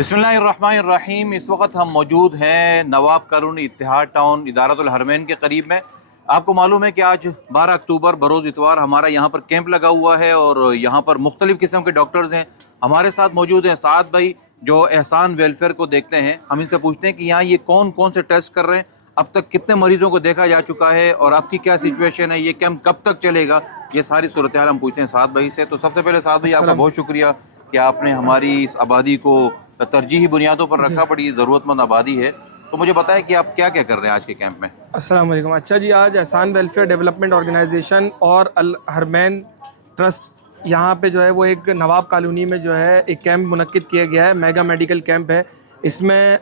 बिस्मिल्लाहिर्रहमानिर्रहीम। इस वक्त हम मौजूद हैं नवाब कॉलोनी इत्तेहाद टाउन इदारतुल हरमैन के करीब में। आपको मालूम है कि आज 12 अक्टूबर बरोज़ इतवार हमारा यहाँ पर कैंप लगा हुआ है और यहाँ पर मुख्तलिफ़ किस्म के डॉक्टर्स हैं। हमारे साथ मौजूद हैं साद भाई जो एहसान वेलफेयर को देखते हैं। हम इनसे पूछते हैं कि यहाँ ये कौन कौन से टेस्ट कर रहे हैं, अब तक कितने मरीज़ों को देखा जा चुका है और आपकी क्या सिचुएशन है, ये कैंप कब तक चलेगा, ये सारी सूरत हाल हम पूछते हैं साद भाई से। तो सबसे पहले साद भाई आपका बहुत शुक्रिया कि आपने हमारी इस आबादी को तरजीही बुनियादों पर रखा। बड़ी ज़रूरतमंद आबादी है, तो मुझे बताएं कि आप क्या क्या कर रहे हैं आज के कैंप में। अस्सलाम वालेकुम। अच्छा जी, आज एहसान वेलफेयर डेवलपमेंट ऑर्गेनाइजेशन और अल हरमैन ट्रस्ट यहाँ पे जो है वो एक नवाब कॉलोनी में जो है एक कैंप मुनक्किद किया गया है। मेगा मेडिकल कैंप है। इसमें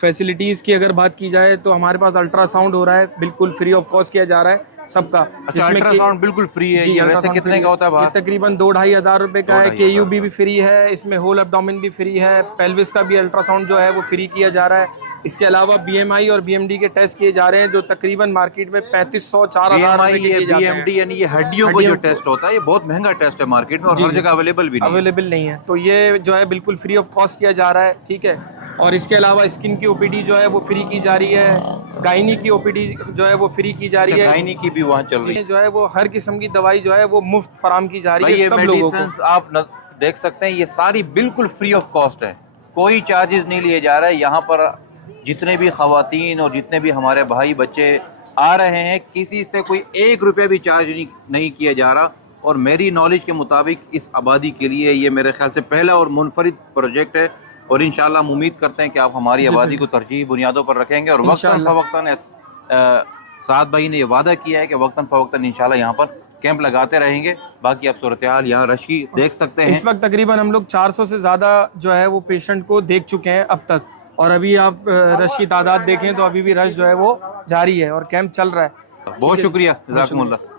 फैसिलिटीज़ की अगर बात की जाए तो हमारे पास अल्ट्रासाउंड हो रहा है, बिल्कुल फ्री ऑफ कॉस्ट किया जा रहा है सबका। अच्छा, अल्ट्रासाउंड बिल्कुल फ्री है? ये वैसे कितने का होता है? ये तकरीबन 2-2.5 हज़ार रुपये का है। KUB भी फ्री है, इसमें होल एब्डोमेन भी फ्री है, पेल्विस का भी अल्ट्रासाउंड जो है वो फ्री किया जा रहा है। इसके अलावा BMI और BMD के टेस्ट किए जा रहे हैं जो तकरीबन मार्केट में 3500-4000 रुपये के किए जाते हैं। BMD यानी ये हड्डियों को जो टेस्ट होता है, ये बहुत महंगा टेस्ट है मार्केट में और हर जगह अवेलेबल नहीं है। तो ये जो है बिल्कुल फ्री ऑफ कॉस्ट किया जा रहा है, ठीक है। और इसके अलावा स्किन की OPD जो है वो फ्री की जा रही है, गायनी की OPD जो है वो फ्री की जा रही है, गायनी की भी वहाँ चल रही है, जो है वो हर किस्म की दवाई जो है वो मुफ्त फराम की जा रही है सब लोगों को। आप देख सकते हैं ये सारी बिल्कुल फ्री ऑफ कॉस्ट है, कोई चार्जेस नहीं लिए जा रहे हैं। यहाँ पर जितने भी खवातीन और जितने भी हमारे भाई बच्चे आ रहे हैं, किसी से कोई 1 रुपया भी चार्ज नहीं किया जा रहा। और मेरी नॉलेज के मुताबिक इस आबादी के लिए ये मेरे ख्याल से पहला और मुनफरिद प्रोजेक्ट है और इंशाल्लाह हम उम्मीद करते हैं कि आप हमारी आबादी को तरजीही बुनियादों पर रखेंगे। और वक्तन फ़वक्तन साद भाई ने ये वादा किया है कि वक्तन फ़वक्तन इंशाल्लाह यहाँ पर कैंप लगाते रहेंगे। बाकी आप सूरत हाल यहाँ रश की देख सकते हैं। इस वक्त तकरीबन हम लोग 400 से ज़्यादा जो है वो पेशेंट को देख चुके हैं अब तक, और अभी आप रश की तादाद देखें तो अभी भी रश जो है वो जारी है और कैंप चल रहा है। बहुत शुक्रिया, जज़ाकुमुल्लाह।